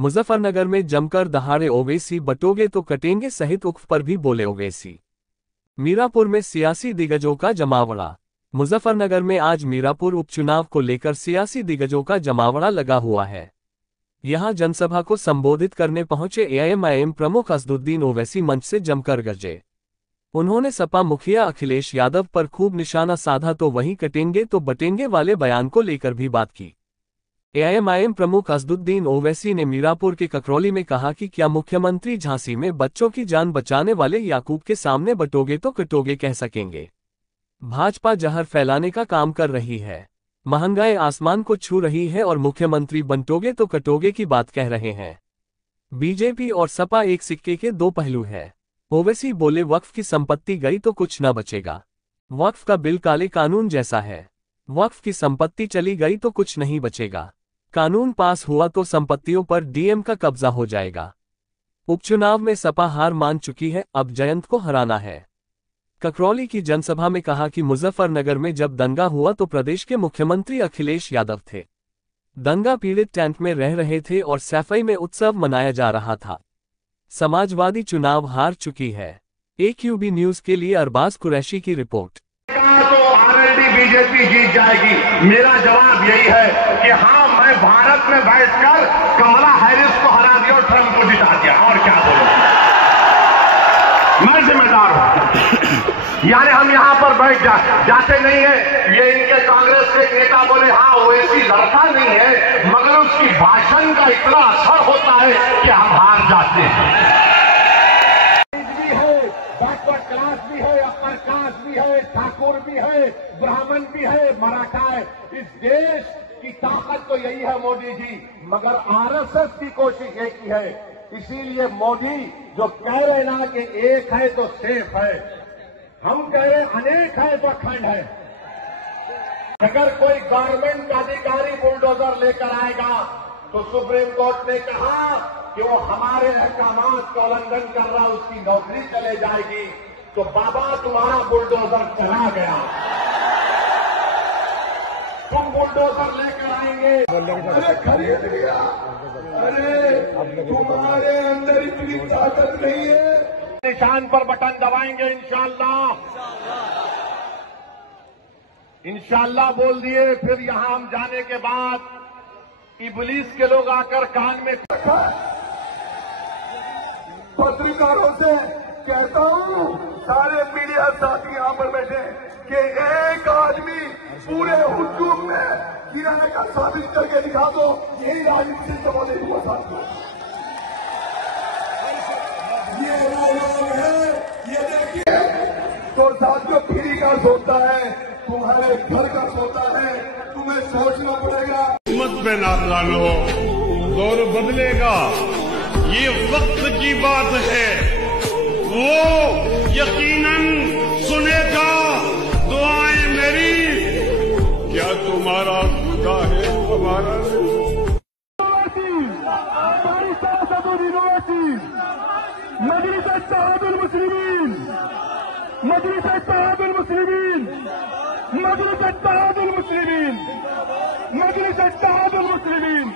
मुजफ्फरनगर में जमकर दहाड़े ओवैसी बटोगे तो कटेंगे सहित उक्फ पर भी बोले ओवैसी। मीरापुर में सियासी दिग्गजों का जमावड़ा। मुजफ्फरनगर में आज मीरापुर उपचुनाव को लेकर सियासी दिग्गजों का जमावड़ा लगा हुआ है। यहां जनसभा को संबोधित करने पहुंचे एआईएमआईएम प्रमुख असदुद्दीन ओवैसी मंच से जमकर गरजे। उन्होंने सपा मुखिया अखिलेश यादव पर खूब निशाना साधा तो वहीं कटेंगे तो बटेंगे वाले बयान को लेकर भी बात की। एआईएमआईएम प्रमुख असदुद्दीन ओवैसी ने मीरापुर के ककरौली में कहा कि क्या मुख्यमंत्री झांसी में बच्चों की जान बचाने वाले याकूब के सामने बटोगे तो कटोगे कह सकेंगे। भाजपा जहर फैलाने का काम कर रही है, महंगाई आसमान को छू रही है और मुख्यमंत्री बंटोगे तो कटोगे की बात कह रहे हैं। बीजेपी और सपा एक सिक्के के दो पहलू है। ओवैसी बोले वक्फ की संपत्ति गई तो कुछ न बचेगा। वक्फ का बिल काले कानून जैसा है। वक्फ की संपत्ति चली गई तो कुछ नहीं बचेगा। कानून पास हुआ तो संपत्तियों पर डीएम का कब्जा हो जाएगा। उपचुनाव में सपा हार मान चुकी है, अब जयंत को हराना है। ककरौली की जनसभा में कहा कि मुजफ्फरनगर में जब दंगा हुआ तो प्रदेश के मुख्यमंत्री अखिलेश यादव थे। दंगा पीड़ित टेंट में रह रहे थे और सैफई में उत्सव मनाया जा रहा था। समाजवादी चुनाव हार चुकी है। AQB न्यूज के लिए अरबाज कुरैशी की रिपोर्ट। तो आरएलडी बीजेपी जीत जाएगी। मेरा जवाब यही है कि हाँ, मैं भारत में बैठकर कमला हैरिस को हरा दिया और ट्रंप को जिता दिया, और क्या बोलूं। मैं जिम्मेदार हूं। यानी हम यहां पर बैठ जाते नहीं है। ये इनके कांग्रेस के नेता बोले हाँ ओवैसी लड़ता नहीं है, मगर उसकी भाषण का इतना असर होता है कि हम हार जाते हैं। बैकवर्ड क्लास भी है, अपर क्लास भी है, ठाकुर भी है, ब्राह्मण भी है, मराठा है। इस देश की ताकत तो यही है मोदी जी, मगर आरएसएस की कोशिश एक ही है। इसीलिए मोदी जो कह रहे ना कि एक है तो सेफ है, हम कह रहे अनेक है तो अखंड है। अगर कोई गवर्नमेंट अधिकारी बुलडोजर लेकर आएगा तो सुप्रीम कोर्ट ने कहा कि वो हमारे अहकामात का उल्लंघन कर रहा, उसकी नौकरी चले जाएगी। तो बाबा तुम्हारा बुलडोजर चला गया, तुम बुलडोजर लेकर आएंगे। अरे खरीद लिया, अरे तुम्हारे अंदर इतनी ताकत नहीं है। निशान पर बटन दबाएंगे इंशाअल्लाह बोल दिए। फिर यहां हम जाने के बाद इबलीस के लोग आकर कान में पत्रकारों से कहता हूं, सारे मीडिया साथी यहां पर बैठे, कि एक आदमी पूरे हुजूम में गिराने का साबित करके दिखा दो, यही राजनीति से बोले हुआ साथी। ये वो लोग हैं, ये देखिए। तो साथियों, फ्री का सोचता है, तुम्हारे घर का सोता है, तुम्हें सोचना पड़ेगा। मत पे ना डालो, दौर बदलेगा, ये वक्त की बात है। वो यकीनन सुनेगा दुआएं मेरी, क्या तुम्हारा खुदा है हमारा नहीं। मजलिस इत्तेहादुल मुस्लिमीन, मजलिस इत्तेहादुल मुस्लिमीन, मजलिस इत्तेहादुल मुस्लिमीन, मजलिस इत्तेहादुल मुस्लिमीन।